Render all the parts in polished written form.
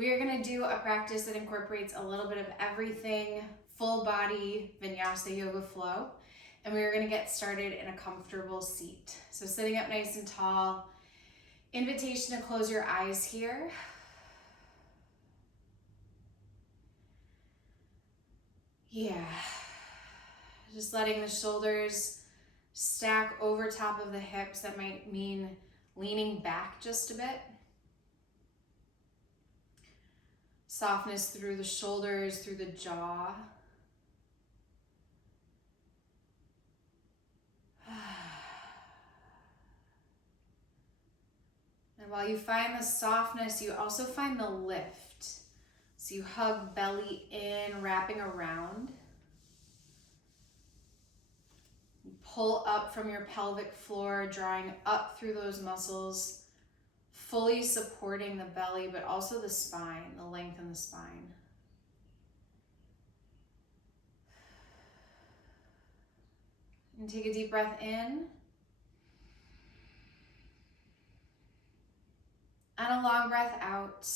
We are going to do a practice that incorporates a little bit of everything, full body vinyasa yoga flow. And we are going to get started in a comfortable seat. So sitting up nice and tall, invitation to close your eyes here. Yeah, just letting the shoulders stack over top of the hips. That might mean leaning back just a bit. Softness through the shoulders, through the jaw. And while you find the softness, you also find the lift. So you hug belly in, wrapping around. You pull up from your pelvic floor, drawing up through those muscles, fully supporting the belly, but also the spine, the length in the spine. And take a deep breath in. And a long breath out.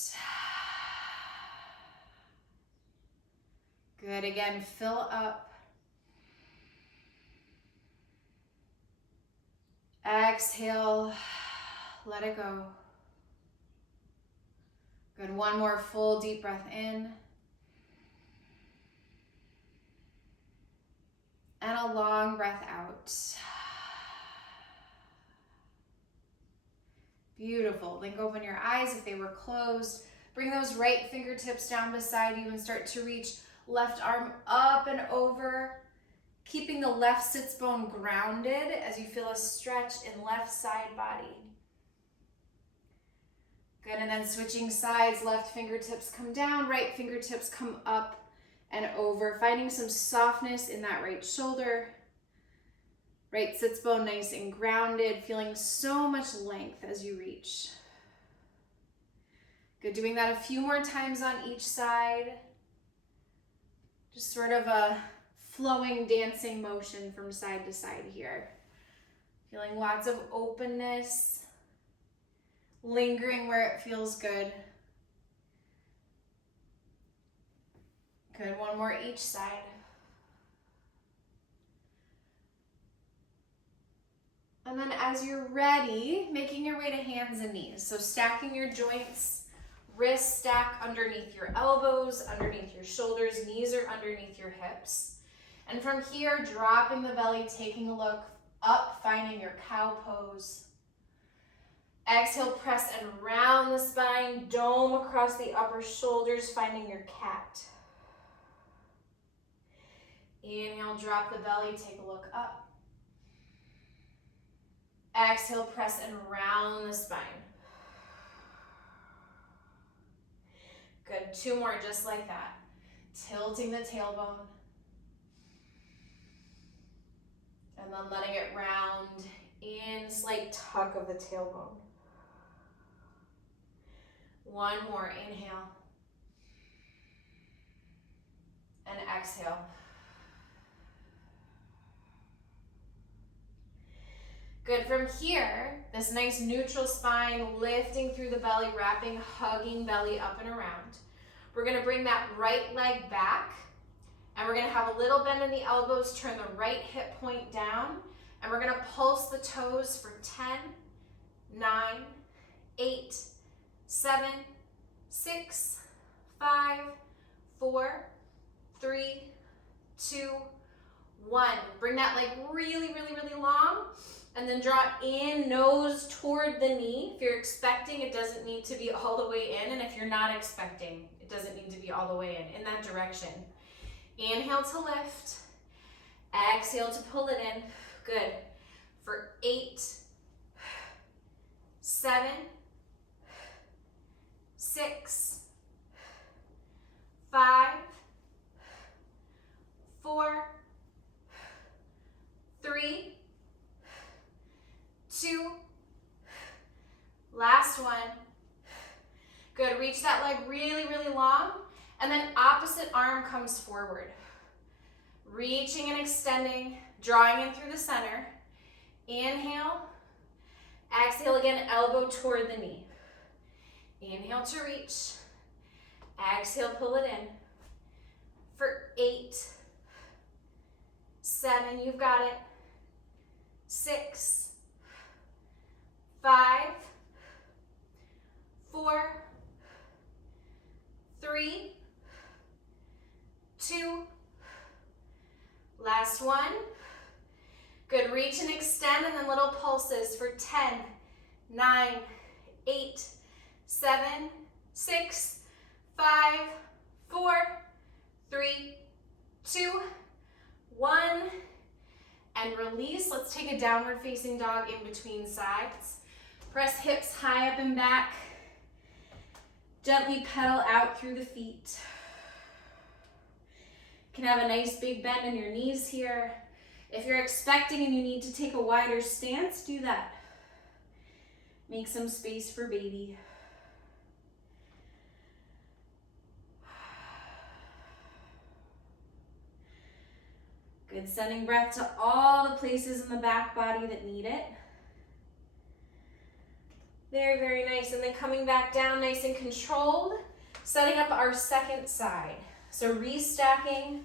Good, again, fill up. Exhale, let it go. Good, one more full deep breath in. And a long breath out. Beautiful. Blink open your eyes if they were closed. Bring those right fingertips down beside you and start to reach left arm up and over, keeping the left sits bone grounded as you feel a stretch in left side body. Good, and then switching sides, left fingertips come down, right fingertips come up and over, finding some softness in that right shoulder. Right sits bone nice and grounded, feeling so much length as you reach. Good, doing that a few more times on each side. Just sort of a flowing, dancing motion from side to side here. Feeling lots of openness, lingering where it feels good. Good, one more each side. And then as you're ready, making your way to hands and knees. So stacking your joints, wrists stack underneath your elbows, underneath your shoulders, knees are underneath your hips. And from here, dropping the belly, taking a look up, finding your cow pose. Exhale, press and round the spine, dome across the upper shoulders, finding your cat. Inhale, drop the belly, take a look up. Exhale, press and round the spine. Good, two more just like that. Tilting the tailbone. And then letting it round in, slight tuck of the tailbone. One more, inhale. And exhale. Good, from here, this nice neutral spine, lifting through the belly, wrapping, hugging belly up and around. We're gonna bring that right leg back, and we're gonna have a little bend in the elbows, turn the right hip point down, and we're gonna pulse the toes for 10, 9, 8, 7, 6, 5, 4, 3, 2, 1. Bring that leg really, really, really long. And then draw in, nose toward the knee. If you're expecting, it doesn't need to be all the way in. And if you're not expecting, it doesn't need to be all the way in that direction. Inhale to lift. Exhale to pull it in. Good. For 8, 7, 6, 5, 4, 3, 2, last one. Good, reach that leg really, really long, and then opposite arm comes forward. Reaching and extending, drawing in through the center. Inhale, exhale again, elbow toward the knee. Inhale to reach, Exhale, pull it in. For 8, 7, you've got it. 6, 5, 4, 3, 2, last one. Good, reach and extend, and then little pulses for 10, 9, 8, 7, 6, 5, 4, 3, 2, 1, and release. Let's take a downward facing dog in between sides. Press hips high up and back. Gently pedal out through the feet. You can have a nice big bend in your knees here. If you're expecting and you need to take a wider stance, do that. Make some space for baby. Good, sending breath to all the places in the back body that need it. Very, very nice. And then coming back down nice and controlled, setting up our second side. So restacking,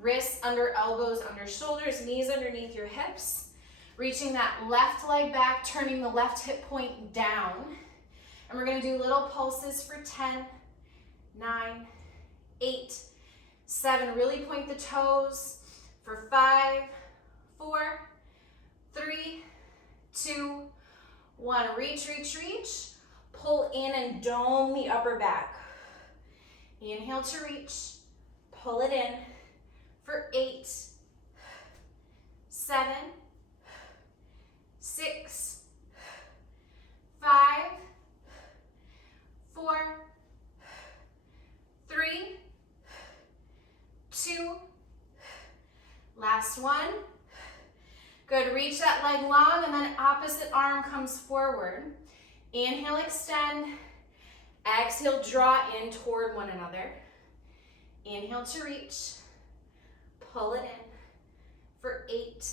wrists under elbows, under shoulders, knees underneath your hips. Reaching that left leg back, turning the left hip point down. And we're gonna do little pulses for 10, 9, 8, 7. Really point the toes for 5, 4, 3, 2, 1. Reach, reach, reach. Pull in and dome the upper back. Inhale to reach. Pull it in for 8, 7, 6, 5, 4, 3, 2, last one. Good, reach that leg long, and then opposite arm comes forward. Inhale, extend. Exhale, draw in toward one another. Inhale to reach. Pull it in for 8,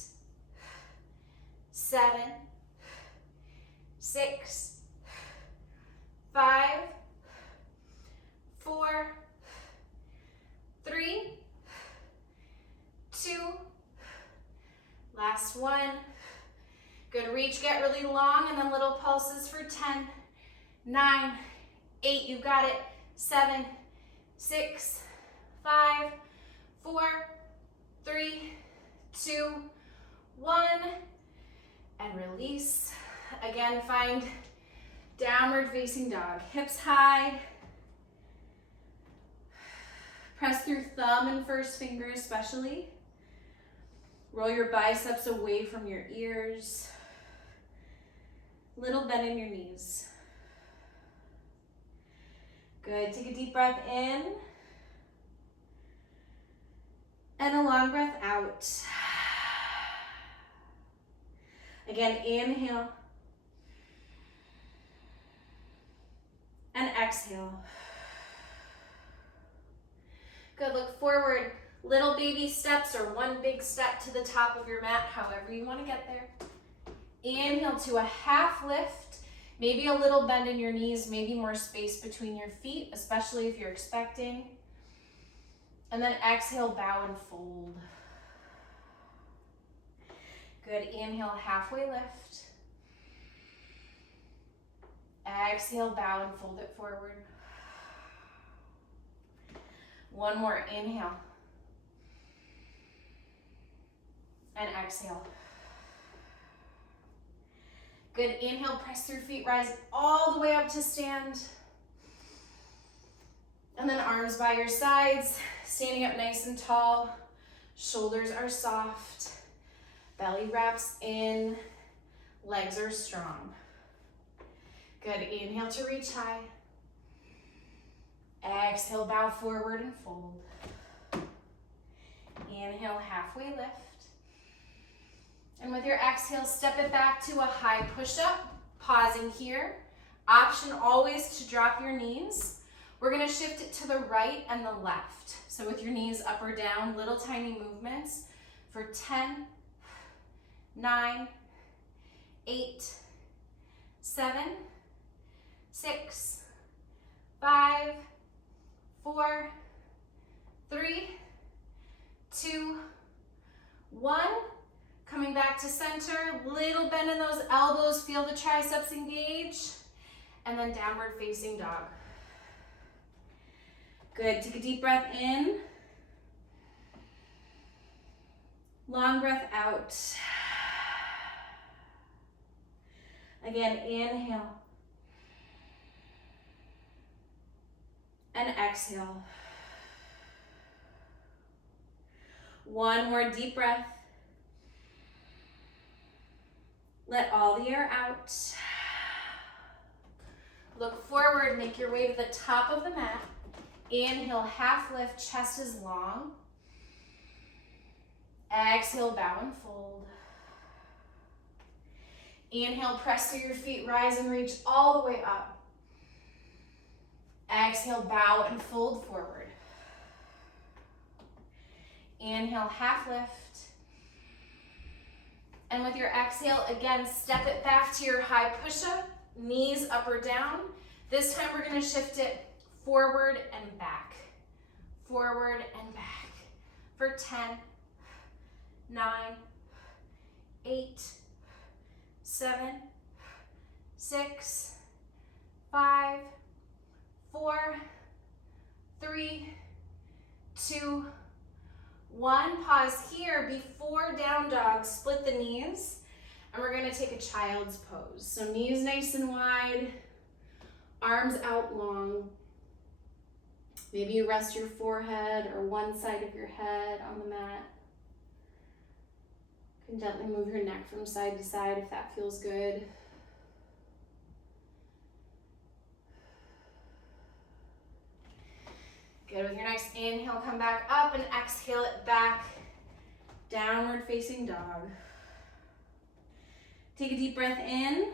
7, 6, 5, 4, 3, 2, last one. Good, reach, get really long, and then little pulses for 10, 9, 8, you've got it, 7, 6, 5, 4, 3, 2, 1, and release. Again, find downward facing dog. Hips high. Press through thumb and first finger especially. Roll your biceps away from your ears. Little bend in your knees. Good, take a deep breath in. And a long breath out. Again, inhale. And exhale. Good, look forward. Little baby steps or one big step to the top of your mat, however you want to get there. Inhale to a half lift. Maybe a little bend in your knees, maybe more space between your feet, especially if you're expecting. And then exhale, bow and fold. Good, inhale, halfway lift. Exhale, bow and fold it forward. One more, inhale. And exhale. Good, inhale, press through feet, rise all the way up to stand. And then arms by your sides, standing up nice and tall. Shoulders are soft. Belly wraps in. Legs are strong. Good, inhale to reach high. Exhale, bow forward and fold. Inhale, halfway lift. And with your exhale, step it back to a high push-up, pausing here. Option always to drop your knees. We're gonna shift it to the right and the left. So with your knees up or down, little tiny movements for 10, 9, 8, 7, 6, 5, 4, 3, 2, 1. Coming back to center, little bend in those elbows, feel the triceps engage, and then downward facing dog. Good, take a deep breath in. Long breath out. Again, inhale. And exhale. One more deep breath. Let all the air out. Look forward, make your way to the top of the mat. Inhale, half lift, chest is long. Exhale, bow and fold. Inhale, press through your feet, rise and reach all the way up. Exhale, bow and fold forward. Inhale, half lift. And with your exhale, again, step it back to your high push-up, knees up or down. This time we're gonna shift it forward and back. Forward and back. For 10, 9, 8, 7, 6, 5, 4, 3, 2, 1. Pause here before down dog. Split the knees. And we're going to take a child's pose. So knees nice and wide. Arms out long. Maybe you rest your forehead or one side of your head on the mat. You can gently move your neck from side to side if that feels good. Good, with your next inhale, come back up and exhale it back. Downward facing dog. Take a deep breath in.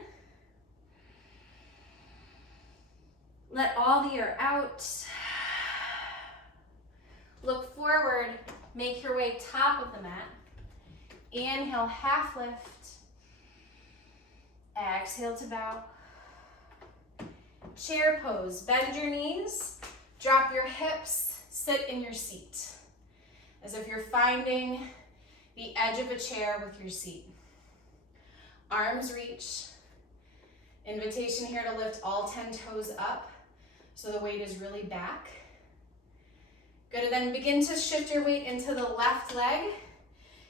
Let all the air out. Look forward, make your way top of the mat. Inhale, half lift. Exhale to bow. Chair pose, bend your knees. Drop your hips, sit in your seat, as if you're finding the edge of a chair with your seat. Arms reach. Invitation here to lift all 10 toes up so the weight is really back. Good, and then begin to shift your weight into the left leg.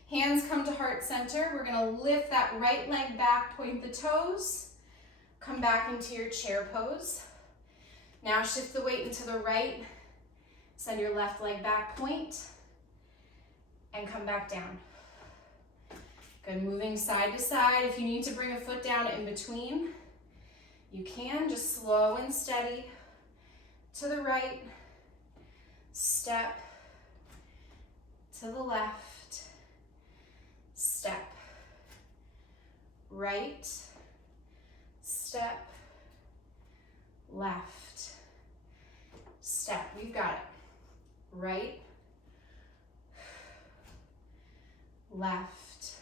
Hands come to heart center. We're gonna lift that right leg back, point the toes, come back into your chair pose. Now shift the weight into the right, send your left leg back, point, and come back down. Good, moving side to side. If you need to bring a foot down in between, you can, just slow and steady. To the right, step, to the left, step, right, step, left, step. We've got it. Right, left,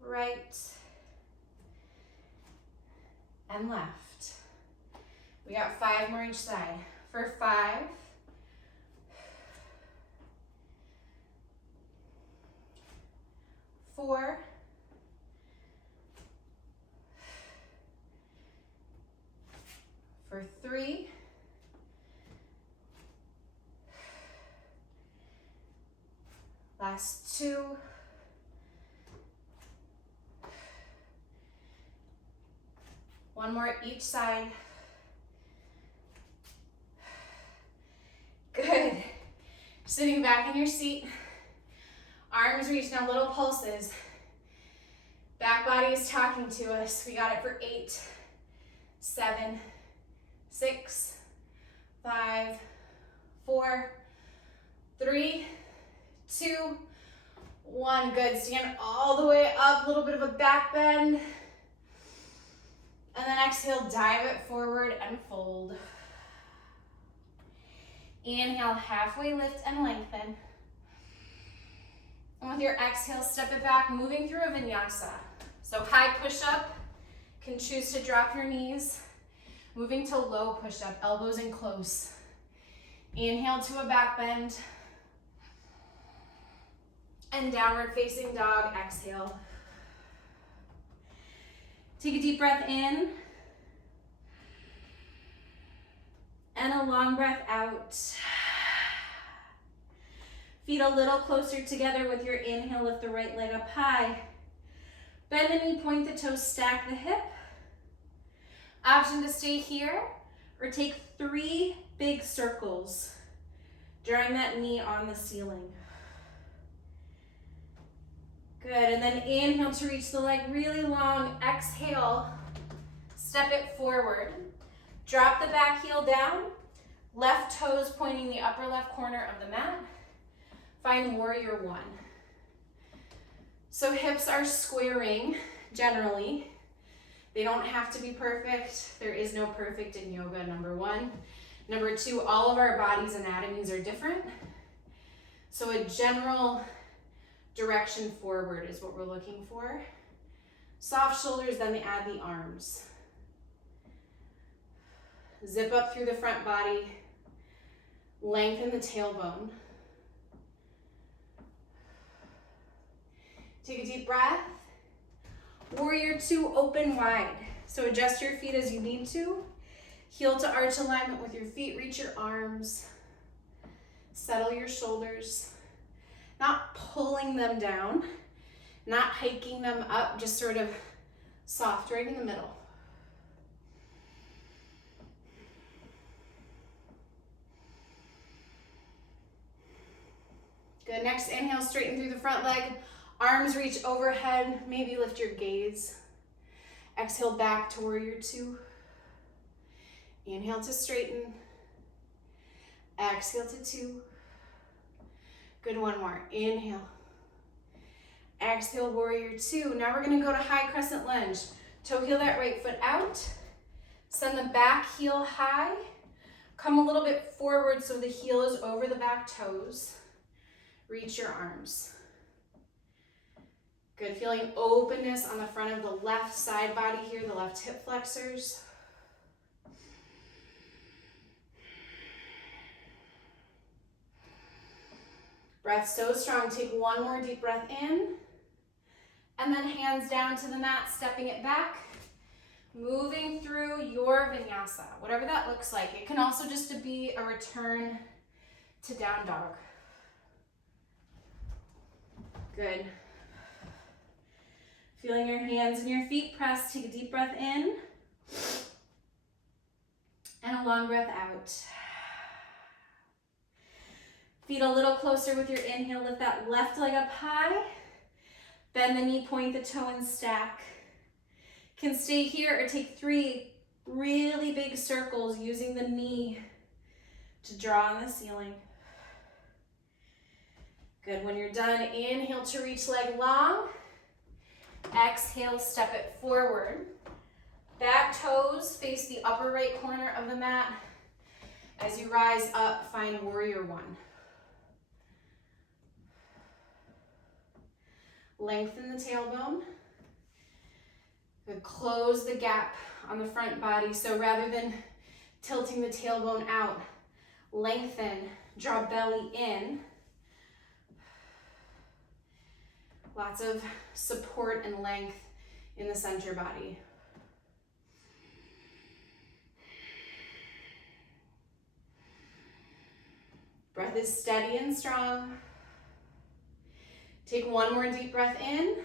right, and left. We got 5 more each side. For 5, 4, 3, 2, one more each side. Good. Sitting back in your seat. Arms reach, now little pulses. Back body is talking to us. We got it for 8, 7, 6, 5, 4, 3, 2, 1. Good. Stand all the way up, a little bit of a back bend. And then exhale, dive it forward and fold. Inhale, halfway lift and lengthen. And with your exhale, step it back, moving through a vinyasa. So high push-up, can choose to drop your knees. Moving to low push-up, elbows in close. Inhale to a back bend. And downward facing dog, exhale. Take a deep breath in. And a long breath out. Feet a little closer together with your inhale, lift the right leg up high. Bend the knee, point the toes, stack the hip. Option to stay here or take 3 big circles, drawing that knee on the ceiling. Good, and then inhale to reach the leg really long. Exhale, step it forward. Drop the back heel down, left toes pointing the upper left corner of the mat. Find warrior one. So hips are squaring generally. They don't have to be perfect. There is no perfect in yoga, number one. Number two, all of our body's anatomies are different. So a general direction forward is what we're looking for. Soft shoulders, then add the arms. Zip up through the front body. Lengthen the tailbone. Take a deep breath. Warrior two, open wide. So adjust your feet as you need to. Heel to arch alignment with your feet. Reach your arms. Settle your shoulders. Not pulling them down, not hiking them up, just sort of soft right in the middle. Good, next inhale, straighten through the front leg. Arms reach overhead, maybe lift your gaze. Exhale back to warrior two. Inhale to straighten. Exhale to two. Good, one more. Inhale. Exhale, warrior two. Now we're gonna go to high crescent lunge. Toe heel that right foot out. Send the back heel high. Come a little bit forward so the heel is over the back toes. Reach your arms. Good, feeling openness on the front of the left side body here, the left hip flexors. Breath so strong, take one more deep breath in, and then hands down to the mat, stepping it back, moving through your vinyasa, whatever that looks like. It can also just be a return to down dog. Good. Feeling your hands and your feet pressed, take a deep breath in, and a long breath out. Feet a little closer with your inhale, lift that left leg up high. Bend the knee, point the toe and stack. Can stay here or take 3 really big circles using the knee to draw on the ceiling. Good, when you're done, inhale to reach leg long. Exhale, step it forward. Back toes face the upper right corner of the mat. As you rise up, find warrior one. Lengthen the tailbone. Good. Close the gap on the front body. So rather than tilting the tailbone out, lengthen, draw belly in. Lots of support and length in the center body. Breath is steady and strong. Take one more deep breath in.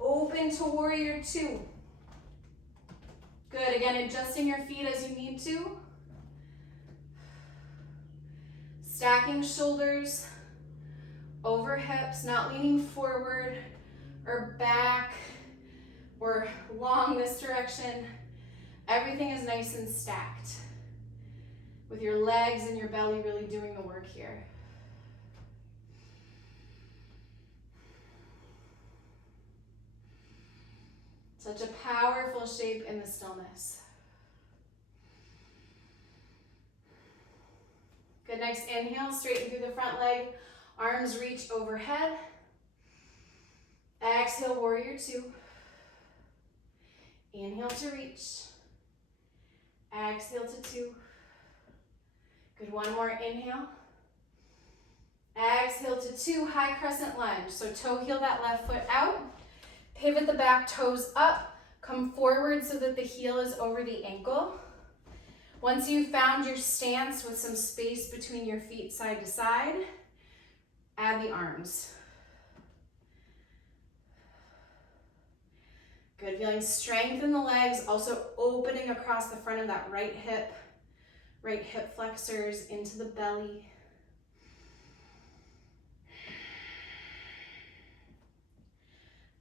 Open to warrior two. Good, again, adjusting your feet as you need to. Stacking shoulders over hips, not leaning forward or back or long this direction. Everything is nice and stacked with your legs and your belly really doing the work here. Such a powerful shape in the stillness. Good, next inhale, straighten through the front leg, arms reach overhead. Exhale, warrior two. Inhale to reach. Exhale to 2. Good, one more, inhale. Exhale to 2, high crescent lunge. So toe heel that left foot out, pivot the back toes up, come forward so that the heel is over the ankle. Once you've found your stance with some space between your feet side to side, add the arms. Good, feeling strength in the legs, also opening across the front of that right hip flexors into the belly.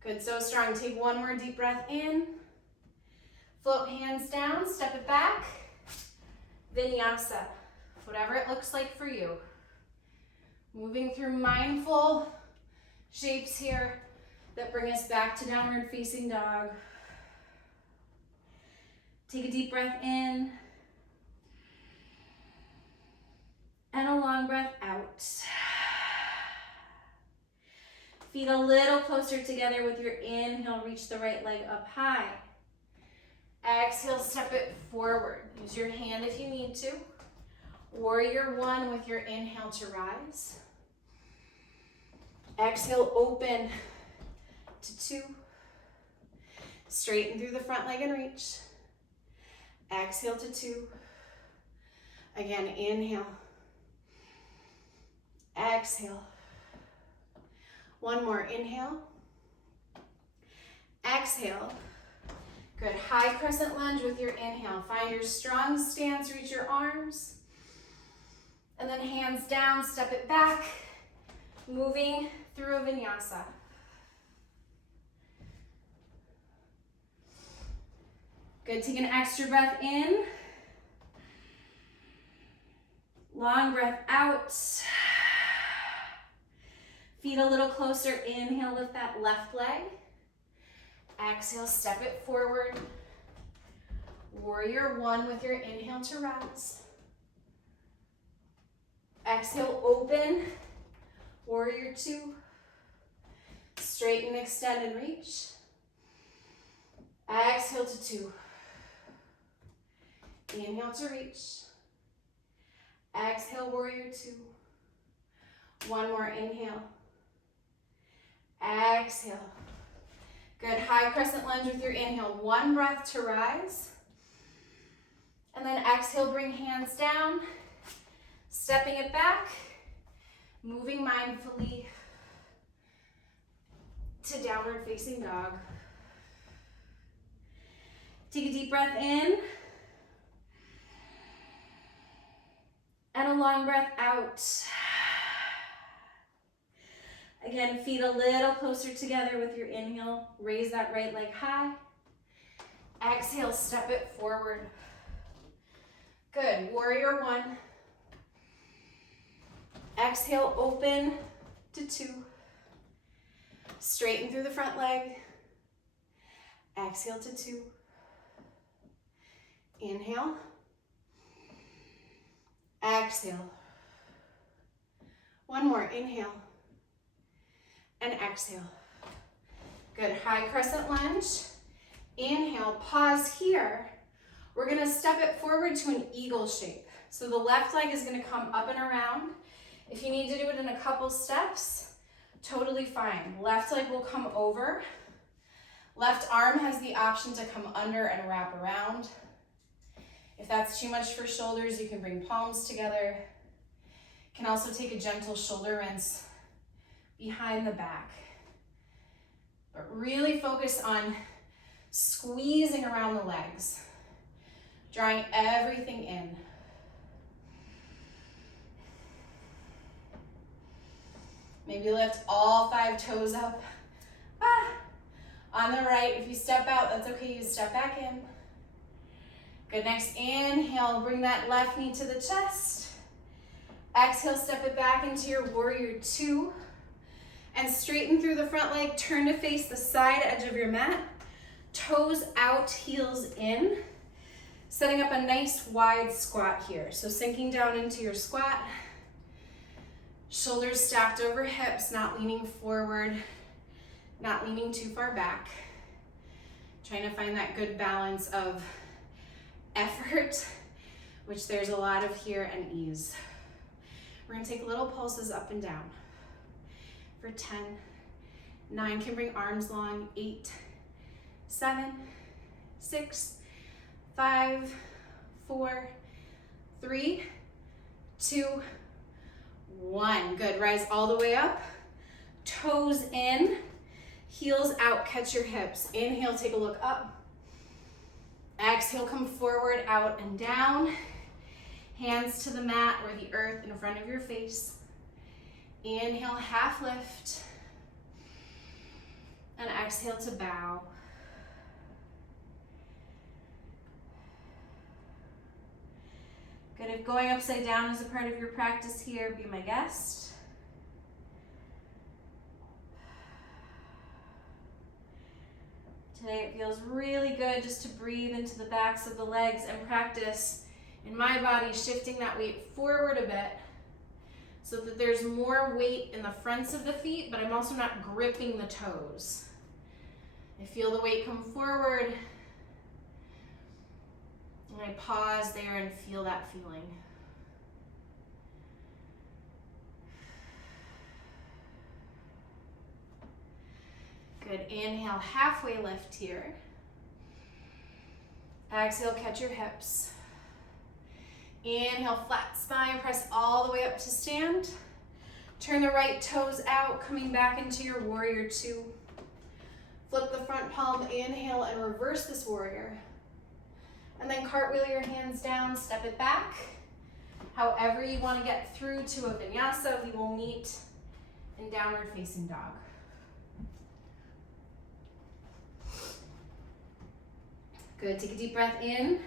Good, so strong. Take one more deep breath in. Float hands down, step it back. Vinyasa, whatever it looks like for you. Moving through mindful shapes here that bring us back to downward facing dog. Take a deep breath in. And a long breath out. Feet a little closer together with your inhale, reach the right leg up high. Exhale, step it forward. Use your hand if you need to. Warrior 1 with your inhale to rise. Exhale, open to 2. Straighten through the front leg and reach. Exhale to 2. Again, inhale. Exhale. One more, inhale. Exhale. Good, high crescent lunge with your inhale. Find your strong stance, reach your arms. And then hands down, step it back. Moving through a vinyasa. Good, take an extra breath in. Long breath out. Feet a little closer, inhale, lift that left leg. Exhale, step it forward. Warrior 1 with your inhale to rise. Exhale, open. Warrior 2. Straighten, extend, and reach. Exhale to 2. Inhale to reach. Exhale, warrior 2. One more, inhale. Exhale. Good, high crescent lunge with your inhale. One breath to rise. And then exhale, bring hands down. Stepping it back. Moving mindfully to downward facing dog. Take a deep breath in. And a long breath out. Again, feet a little closer together with your inhale. Raise that right leg high. Exhale, step it forward. Good, warrior 1. Exhale, open to 2. Straighten through the front leg. Exhale to 2. Inhale. Exhale. One more, inhale. And exhale. Good, high crescent lunge. Inhale, pause here. We're gonna step it forward to an eagle shape. So the left leg is gonna come up and around. If you need to do it in a couple steps, totally fine. Left leg will come over. Left arm has the option to come under and wrap around. If that's too much for shoulders, you can bring palms together. Can also take a gentle shoulder rinse behind the back. But really focus on squeezing around the legs, drawing everything in. Maybe lift all 5 toes up. On the right, if you step out, that's okay, you step back in. Good, next inhale, bring that left knee to the chest. Exhale, step it back into your warrior 2. And straighten through the front leg, turn to face the side edge of your mat. Toes out, heels in. Setting up a nice wide squat here. So sinking down into your squat. Shoulders stacked over hips, not leaning forward, not leaning too far back. Trying to find that good balance of effort, which there's a lot of here, and ease. We're gonna take little pulses up and down for 10, 9, can bring arms long, 8, 7, 6, 5, 4, 3, 2, 1. Good, rise all the way up, toes in, heels out, catch your hips. Inhale, take a look up. Exhale, come forward, out and down. Hands to the mat or the earth in front of your face. Inhale, half lift. And exhale to bow. Good, if going upside down is a part of your practice here, be my guest. Today it feels really good just to breathe into the backs of the legs and practice in my body shifting that weight forward a bit so that there's more weight in the fronts of the feet, but I'm also not gripping the toes. I feel the weight come forward, and I pause there and feel that feeling. Good, inhale, halfway lift here. Exhale, catch your hips. Inhale, flat spine, press all the way up to stand. Turn the right toes out, coming back into your warrior two. Flip the front palm, inhale, and reverse this warrior. And then cartwheel your hands down, step it back. However you want to get through to a vinyasa, we will meet in downward facing dog. Good, take a deep breath in.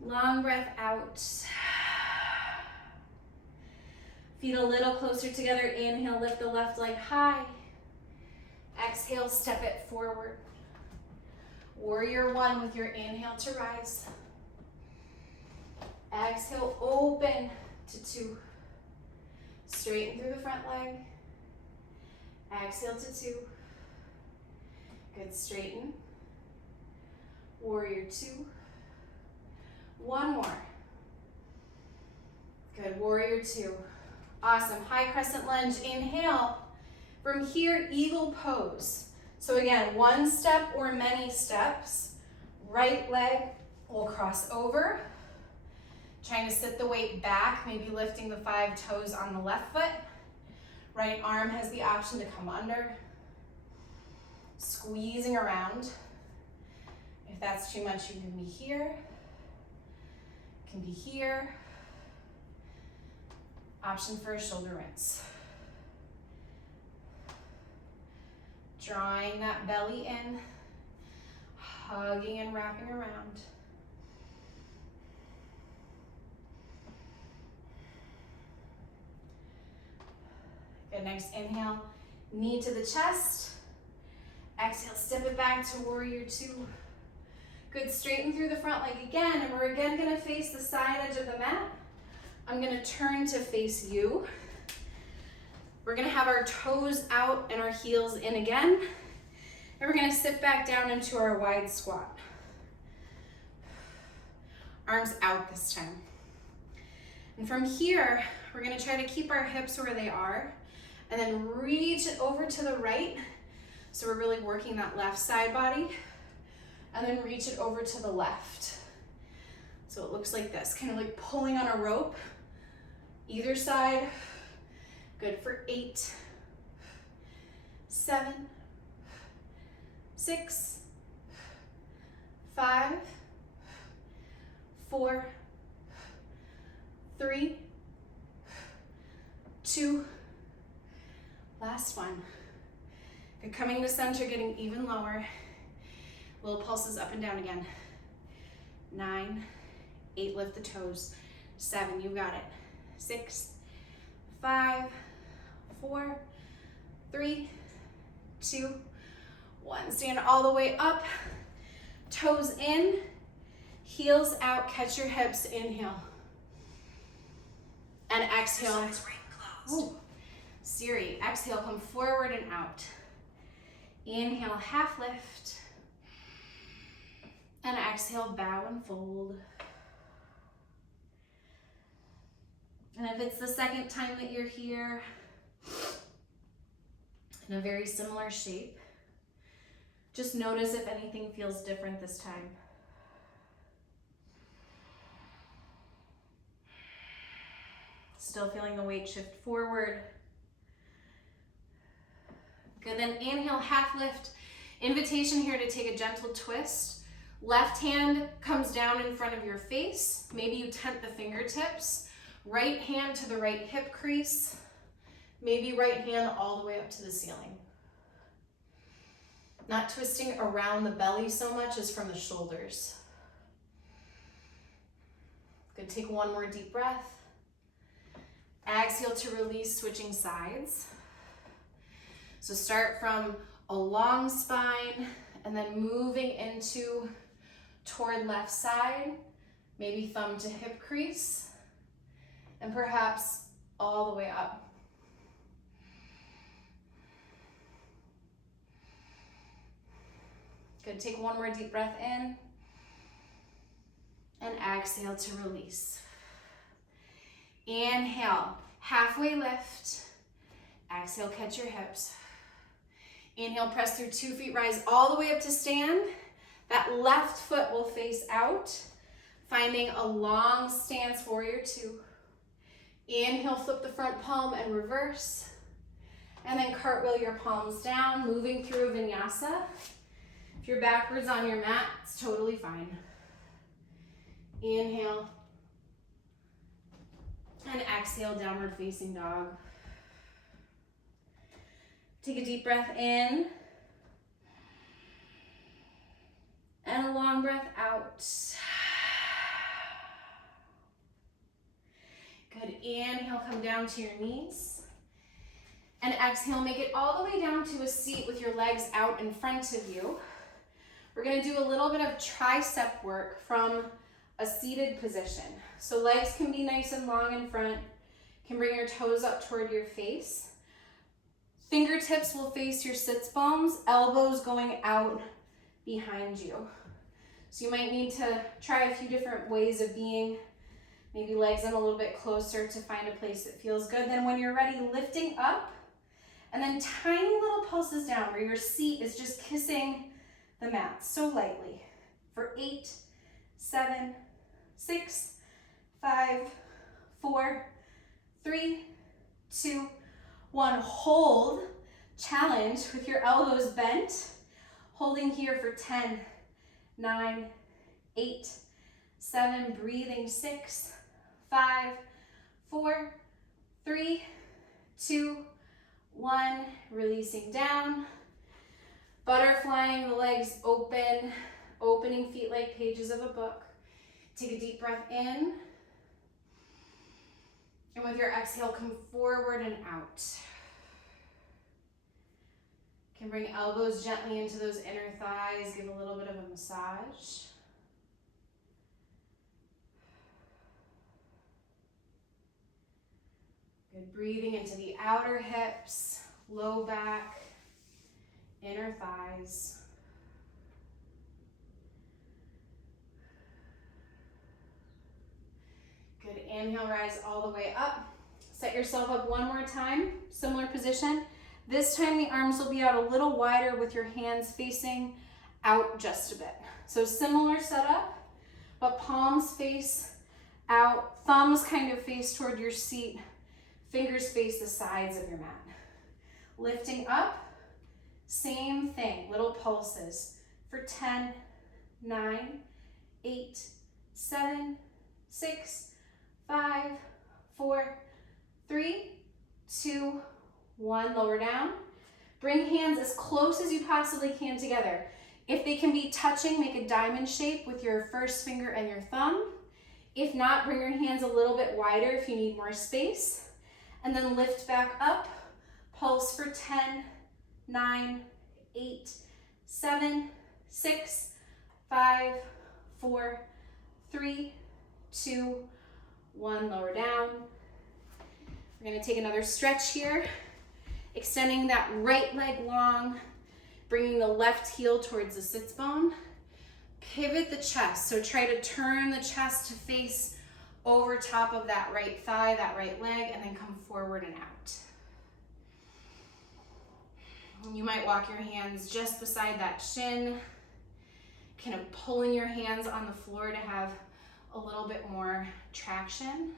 Long breath out. Feet a little closer together. Inhale, lift the left leg high. Exhale, step it forward. Warrior one with your inhale to rise. Exhale, open to two. Straighten through the front leg. Exhale to two. Good, straighten. Warrior two. One more. Good, warrior two. Awesome, high crescent lunge, inhale. From here, eagle pose. So again, one step or many steps. Right leg will cross over. Trying to sit the weight back, maybe lifting the 5 toes on the left foot. Right arm has the option to come under. Squeezing around. If that's too much, you can be here. Can be here. Option for a shoulder rinse. Drawing that belly in, hugging and wrapping around. Good, next inhale, knee to the chest. Exhale, step it back to warrior two. Good, straighten through the front leg again, and we're again gonna face the side edge of the mat. I'm gonna turn to face you. We're gonna have our toes out and our heels in again. And we're gonna sit back down into our wide squat. Arms out this time. And from here, we're gonna try to keep our hips where they are and then reach it over to the right. So we're really working that left side body. And then reach it over to the left. So it looks like this, kind of like pulling on a rope. Either side. Good for 8, 7, 6, 5, 4, 3, 2, last one. Good, coming to center, getting even lower. Little pulses up and down again. 9, 8, lift the toes. 7, you got it. 6, 5, 4, 3, 2, 1. Stand all the way up, toes in, heels out, catch your hips, inhale. And exhale. Ooh, Siri, exhale, come forward and out. Inhale, half lift. And exhale, bow and fold. And if it's the second time that you're here in a very similar shape, just notice if anything feels different this time. Still feeling the weight shift forward. Good, then inhale, half lift. Invitation here to take a gentle twist. Left hand comes down in front of your face. Maybe you tent the fingertips. Right hand to the right hip crease. Maybe right hand all the way up to the ceiling. Not twisting around the belly so much as from the shoulders. Good, take one more deep breath. Exhale to release, switching sides. So start from a long spine and then moving into toward left side, maybe thumb to hip crease, and perhaps all the way up. Good, take one more deep breath in and exhale to release. Inhale, halfway lift. Exhale, catch your hips. Inhale, press through 2 feet, rise all the way up to stand. That left foot will face out, finding a long stance, warrior 2. Inhale, flip the front palm and reverse. And then cartwheel your palms down, moving through a vinyasa. If you're backwards on your mat, it's totally fine. Inhale. And exhale, downward facing dog. Take a deep breath in. And a long breath out. Good, inhale, come down to your knees. And exhale, make it all the way down to a seat with your legs out in front of you. We're gonna do a little bit of tricep work from a seated position. So legs can be nice and long in front. You can bring your toes up toward your face. Fingertips will face your sits bones, elbows going out behind you. So you might need to try a few different ways of being, maybe legs in a little bit closer to find a place that feels good. Then when you're ready, lifting up, and then tiny little pulses down where your seat is just kissing the mat so lightly. For 8, 7, 6, 5, 4, 3, 2, 1. Hold, challenge with your elbows bent. Holding here for 10, 9, 8, 7, breathing 6, 5, 4, 3, 2, 1. Releasing down. Butterflying the legs open, opening feet like pages of a book. Take a deep breath in. And with your exhale, come forward and out. You can bring elbows gently into those inner thighs, give a little bit of a massage. Good, breathing into the outer hips, low back, inner thighs. Good, inhale, rise all the way up. Set yourself up one more time, similar position. This time the arms will be out a little wider with your hands facing out just a bit. So similar setup, but palms face out, thumbs kind of face toward your seat, fingers face the sides of your mat. Lifting up, same thing, little pulses for 10, 9, 8, 7, 6, 5, 4, 3, 2, 1. Lower down. Bring hands as close as you possibly can together. If they can be touching, make a diamond shape with your first finger and your thumb. If not, bring your hands a little bit wider if you need more space. And then lift back up. Pulse for 10, 9, 8, 7, 6, 5, 4, 3, 2, 1. Lower down. We're gonna take another stretch here. Extending that right leg long, bringing the left heel towards the sits bone. pivot the chest. So try to turn the chest to face over top of that right thigh, that right leg, and then come forward and out. You might walk your hands just beside that shin, kind of pulling your hands on the floor to have a little bit more traction.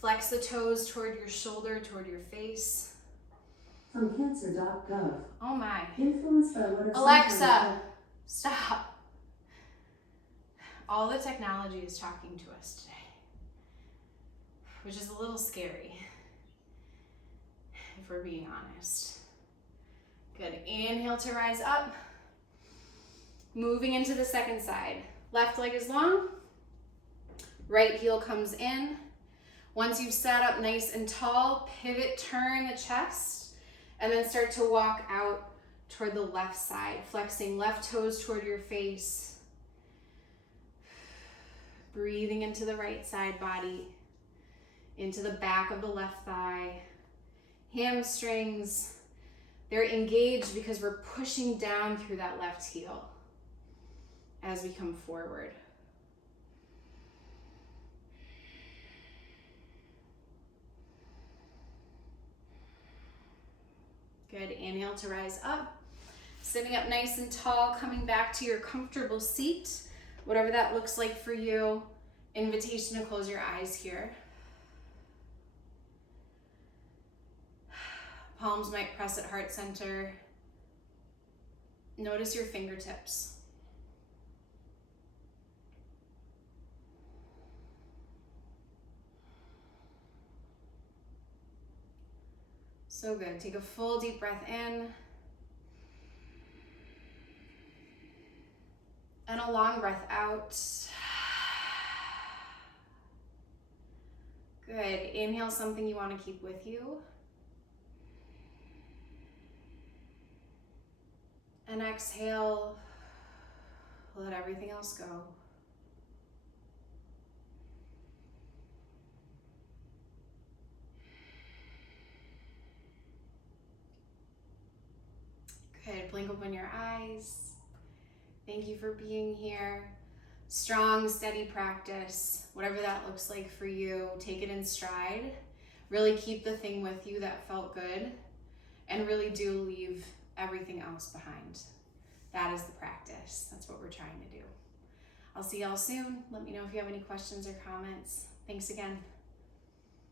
Flex the toes toward your shoulder, toward your face. From cancer.gov. Oh my. Influenced by what Alexa, stop. All the technology is talking to us today, which is a little scary, if we're being honest. Good. Inhale to rise up. Moving into the second side. Left leg is long. Right heel comes in. Once you've sat up nice and tall, pivot, turn the chest, and then start to walk out toward the left side, flexing left toes toward your face. Breathing into the right side body, into the back of the left thigh. Hamstrings, they're engaged because we're pushing down through that left heel as we come forward. Good. Inhale to rise up. Sitting up nice and tall, coming back to your comfortable seat, whatever that looks like for you. Invitation to close your eyes here. Palms might press at heart center. Notice your fingertips. So good. Take a full deep breath in. And a long breath out. Good. Inhale something you want to keep with you. And exhale, let everything else go. Good. Blink open your eyes. Thank you for being here. Strong, steady practice, whatever that looks like for you. Take it in stride. Really keep the thing with you that felt good, and really do leave everything else behind. That is the practice. That's what we're trying to do. I'll see y'all soon. Let me know if you have any questions or comments. Thanks again.